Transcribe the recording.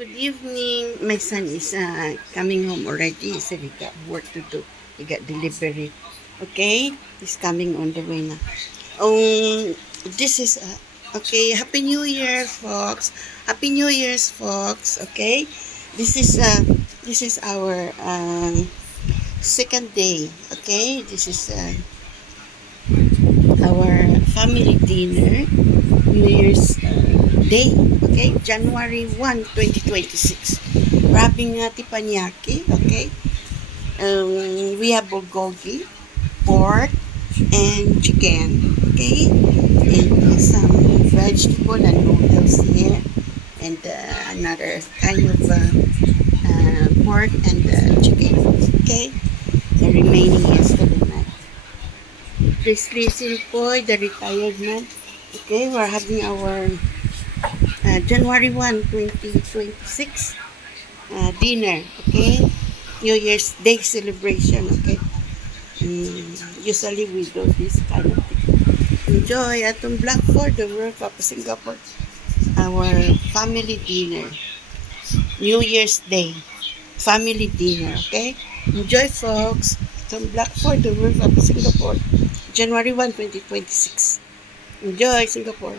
Good evening. My son is coming home already. He said he got work to do. He got delivery. Okay? He's coming on the way now. This is, okay. Happy New Year, folks. Happy New Year's, folks. Okay? This is our second day. Okay? This is our family dinner. New Year's Day. Okay? January 1, 2026. Grabe nga tipanyaki. Okay? We have bulgogi, pork, and chicken. Okay? And some vegetable and noodles here. And another kind of pork and chicken. Okay? The remaining yesterday night. Please listen po, the retired man. Okay, we're having our January 1, 2026 dinner. Okay? New Year's Day celebration. Okay? Usually we do this kind of thing. Enjoy atong Black for the World Cup Singapore. Our family dinner. New Year's Day. Family dinner. Okay? Enjoy, folks. Atong Black for the World Cup Singapore. January 1, 2026. Enjoy, Singapore.